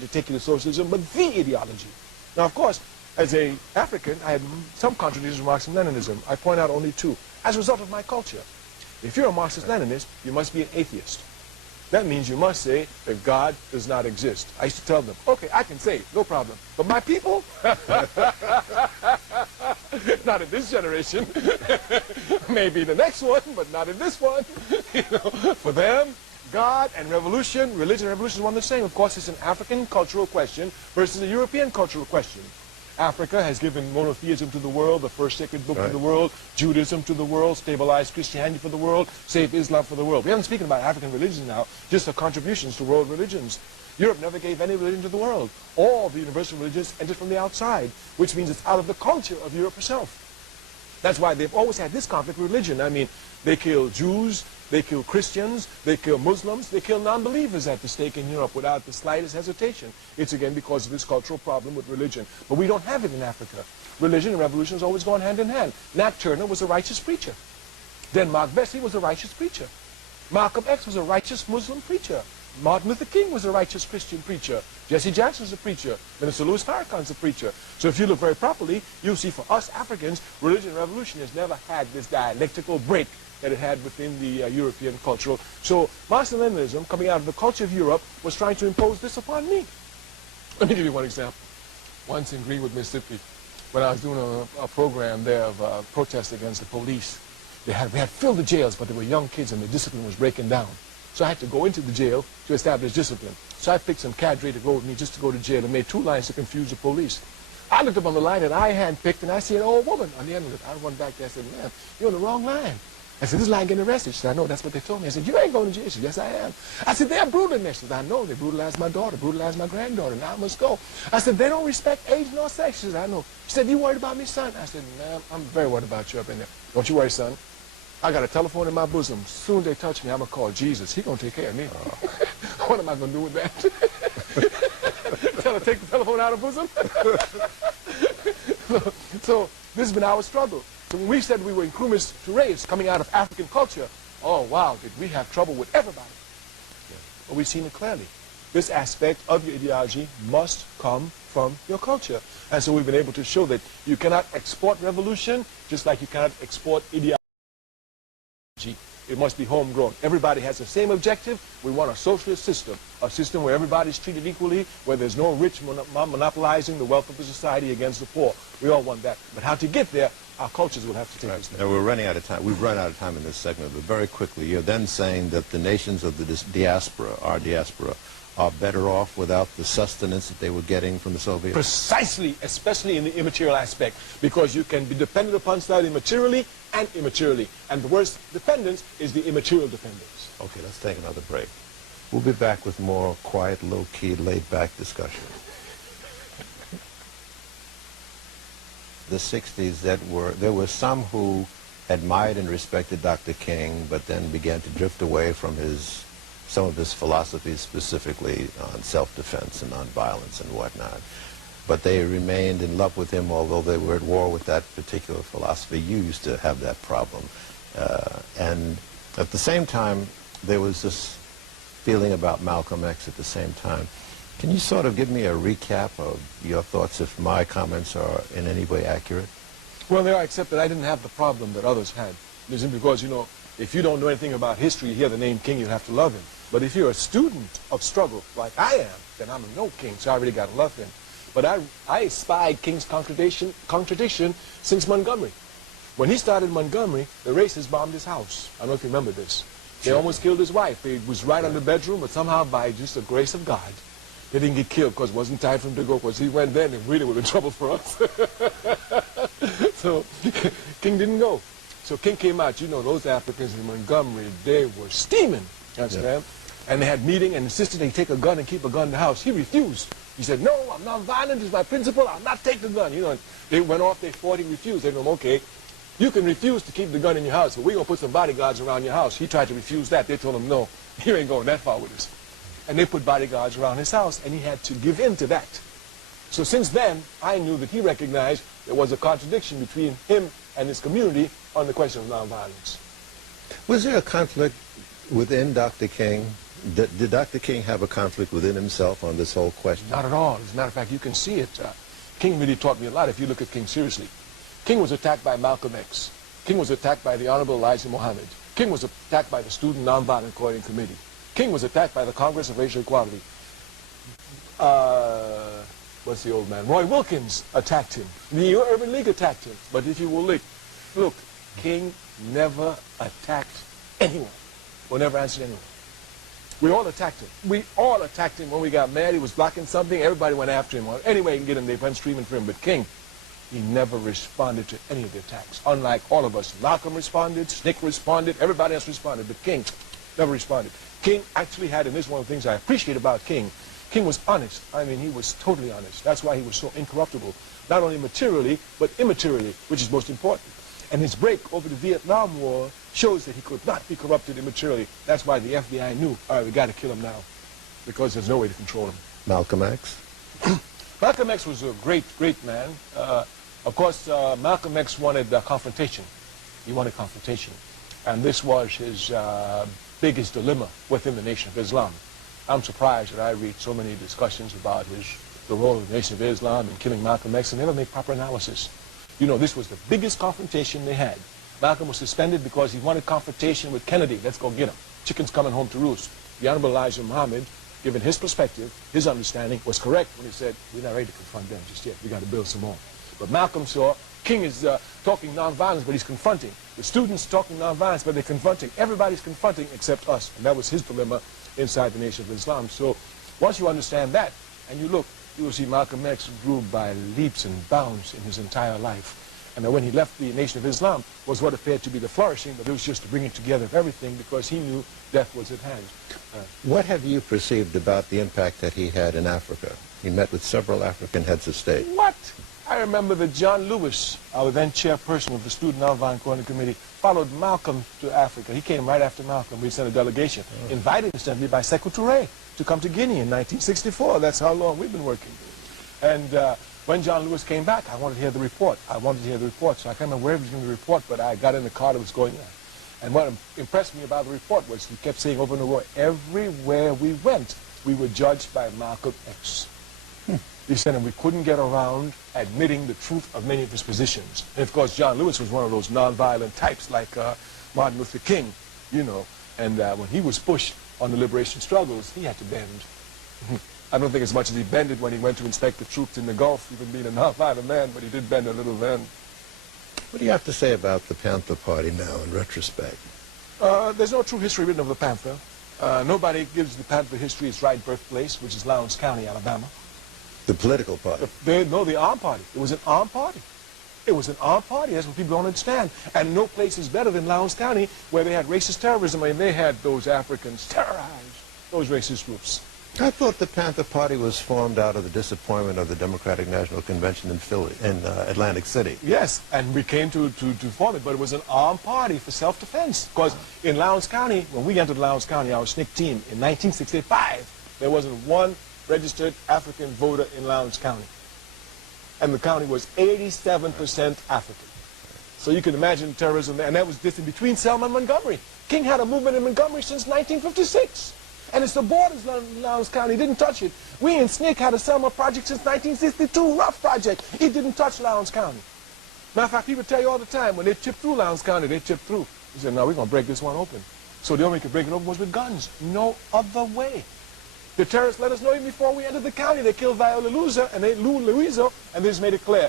to take you to socialism, but the ideology. Now, of course, as an African, I had some contradictions with Marxism-Leninism. I point out only two. As a result of my culture, if you're a Marxist-Leninist, you must be an atheist. That means you must say that God does not exist. I used to tell them, okay, I can say it, no problem. But my people, not in this generation. Maybe the next one, but not in this one. You know, for them, God and revolution, religion and revolution is one and the same. Of course, it's an African cultural question versus a European cultural question. Africa has given monotheism to the world, the first sacred book to the world, Judaism to the world, stabilized Christianity for the world, saved Islam for the world. We haven't speaking about African religions now, just the contributions to world religions. Europe never gave any religion to the world. All the universal religions entered from the outside, which means it's out of the culture of Europe herself. That's why they've always had this conflict with religion. I mean, they kill Jews, they kill Christians, they kill Muslims, they kill non-believers at the stake in Europe without the slightest hesitation. It's again because of this cultural problem with religion. But we don't have it in Africa. Religion and revolution has always gone hand in hand. Nat Turner was a righteous preacher. Denmark Vesey was a righteous preacher. Malcolm X was a righteous Muslim preacher. Martin Luther King was a righteous Christian preacher. Jesse Jackson was a preacher. Minister Louis Farrakhan's a preacher. So if you look very properly, you'll see for us Africans, religion and revolution has never had this dialectical break that it had within the European cultural. So Marxism-Leninism, coming out of the culture of Europe, was trying to impose this upon me. Let me give you one example. Once in Greenwood, Mississippi, when I was doing a program there of protest against the police, we had filled the jails, but there were young kids and the discipline was breaking down. So I had to go into the jail to establish discipline. So I picked some cadre to go with me just to go to jail and made 2 lines to confuse the police. I looked up on the line that I had picked and I see an old woman on the end of it. I went back there and said, ma'am, you're on the wrong line. I said, this line getting arrested. She said, I know, that's what they told me. I said, you ain't going to jail. She said, yes, I am. I said, they're brutal in there. She said, I know, they brutalized my daughter, brutalized my granddaughter, now I must go. I said, they don't respect age nor sex. She said, I know. She said, you worried about me, son? I said, ma'am, I'm very worried about you up in there. Don't you worry, son. I got a telephone in my bosom. As soon as they touch me, I'm going to call Jesus. He's going to take care of me. What am I going to do with that? Tell her to take the telephone out of bosom? So this has been our struggle. So when we said we were inclusive to race coming out of African culture, oh, wow, did we have trouble with everybody. But we've seen it clearly. This aspect of your ideology must come from your culture. And so we've been able to show that you cannot export revolution just like you cannot export ideology. It must be homegrown. Everybody has the same objective. We want a socialist system, a system where everybody's treated equally, where there's no rich monopolizing the wealth of the society against the poor. We all want that. But how to get there, our cultures will have to take us there. Now, we're running out of time. We've run out of time in this segment, but very quickly, you're then saying that the nations of the diaspora, our diaspora, are better off without the sustenance that they were getting from the Soviets? Precisely, especially in the immaterial aspect, because you can be dependent upon society materially and immaterially. And the worst dependence is the immaterial dependence. Okay, let's take another break. We'll be back with more quiet, low-key, laid-back discussion. The 60s, there were some who admired and respected Dr. King, but then began to drift away from some of his philosophies, specifically on self-defense and nonviolence and whatnot. But they remained in love with him, although they were at war with that particular philosophy. You used to have that problem. And at the same time, there was this feeling about Malcolm X at the same time. Can you sort of give me a recap of your thoughts if my comments are in any way accurate? Well, they are, except that I didn't have the problem that others had. It's because, you know, if you don't know anything about history, you hear the name King, you have to love him. But if you're a student of struggle, like I am, then I'm a no King, so I really got to love him. But I spied King's contradiction since Montgomery. When he started Montgomery, the racists bombed his house. I don't know if you remember this. They almost killed his wife. It was right on the bedroom, but somehow by just the grace of God, they didn't get killed because it wasn't time for him to go, because he went there and it really would have been trouble for us. So King didn't go. So King came out. You know, those Africans in Montgomery, they were steaming. Understand? Yeah. And they had meeting and insisted they take a gun and keep a gun in the house. He refused. He said, no, I'm not violent. It's my principle. I'll not take the gun. You know, and they went off. They fought. He refused. They told him, okay, you can refuse to keep the gun in your house, but we're going to put some bodyguards around your house. He tried to refuse that. They told him, no, you ain't going that far with us. And they put bodyguards around his house, and he had to give in to that. So since then, I knew that he recognized there was a contradiction between him and his community on the question of nonviolence. Was there a conflict within Dr. King Did Dr. King have a conflict within himself on this whole question? Not at all. As a matter of fact, you can see it. King really taught me a lot if you look at King seriously. King was attacked by Malcolm X. King was attacked by the Honorable Elijah Muhammad. King was attacked by the Student Nonviolent Coordinating Committee. King was attacked by the Congress of Racial Equality. What's the old man? Roy Wilkins attacked him. The Urban League attacked him. But if you will look, King never attacked anyone, or never answered anyone. We all attacked him. We all attacked him when we got mad. He was blocking something. Everybody went after him. Any way you can get him, they went screaming for him. But King, he never responded to any of the attacks. Unlike all of us. Malcolm responded, SNCC responded, everybody else responded. But King never responded. King actually had, and this is one of the things I appreciate about King, King was honest. I mean, he was totally honest. That's why he was so incorruptible. Not only materially, but immaterially, which is most important. And his break over the Vietnam War shows that he could not be corrupted immaterially. That's why the FBI knew, all right, we got to kill him now, because there's no way to control him. Malcolm X? Malcolm X was a great, great man. Of course, Malcolm X wanted confrontation. He wanted confrontation. And this was his biggest dilemma within the Nation of Islam. I'm surprised that I read so many discussions about the role of the Nation of Islam in killing Malcolm X and never make proper analysis. You know, this was the biggest confrontation they had. Malcolm was suspended because he wanted confrontation with Kennedy. Let's go get him. Chicken's coming home to roost. The Honorable Elijah Muhammad, given his perspective, his understanding, was correct when he said, we're not ready to confront them just yet. We got to build some more. But Malcolm saw King is talking nonviolence, but he's confronting. The students talking nonviolence, but they're confronting. Everybody's confronting except us. And that was his dilemma inside the Nation of Islam. So once you understand that, and you look, you will see Malcolm X grew by leaps and bounds in his entire life. And when he left the Nation of Islam was what appeared to be the flourishing, but it was just the bringing together of everything because he knew death was at hand. What have you perceived about the impact that he had in Africa? He met with several African heads of state. What? I remember that John Lewis, our then chairperson of the Student Nonviolent Coordinating Committee, followed Malcolm to Africa. He came right after Malcolm. We sent a delegation, invited incidentally by Stokely Ture to come to Guinea in 1964. That's how long we've been working. And when John Lewis came back, I wanted to hear the report. So I can't remember where he was going to report, but I got in the car that was going there. And what impressed me about the report was he kept saying over and over, everywhere we went, we were judged by Malcolm X. He said, and we couldn't get around admitting the truth of many of his positions. And of course, John Lewis was one of those nonviolent types like Martin Luther King, you know. And when he was pushed on the liberation struggles, he had to bend. I don't think as much as he bended when he went to inspect the troops in the Gulf, even being a nonviolent man, but he did bend a little then. What do you have to say about the Panther Party now in retrospect? There's no true history written of the Panther. Nobody gives the Panther history its right birthplace, which is Lowndes County, Alabama. The political party? No, the armed party. It was an armed party. It was an armed party. That's what people don't understand. And no place is better than Lowndes County, where they had racist terrorism, and they had those Africans terrorized, those racist groups. I thought the Panther Party was formed out of the disappointment of the Democratic National Convention in Atlantic City. Yes, and we came to form it, but it was an armed party for self-defense. Because in Lowndes County, when we entered Lowndes County, our SNCC team, in 1965, there wasn't one registered African voter in Lowndes County. And the county was 87% African. So you can imagine terrorism there. And that was just in between Selma and Montgomery. King had a movement in Montgomery since 1956. And it's the borders of Lowndes County. He didn't touch it. We in SNCC had a Selma project since 1962, rough project. He didn't touch Lowndes County. Matter of fact, people tell you all the time, when they chip through Lowndes County, they chip through. He said, no, we're going to break this one open. So the only way we could break it open was with guns. No other way. The terrorists let us know even before we entered the county. They killed Viola Louisa, and they Louisa, and they just made it clear.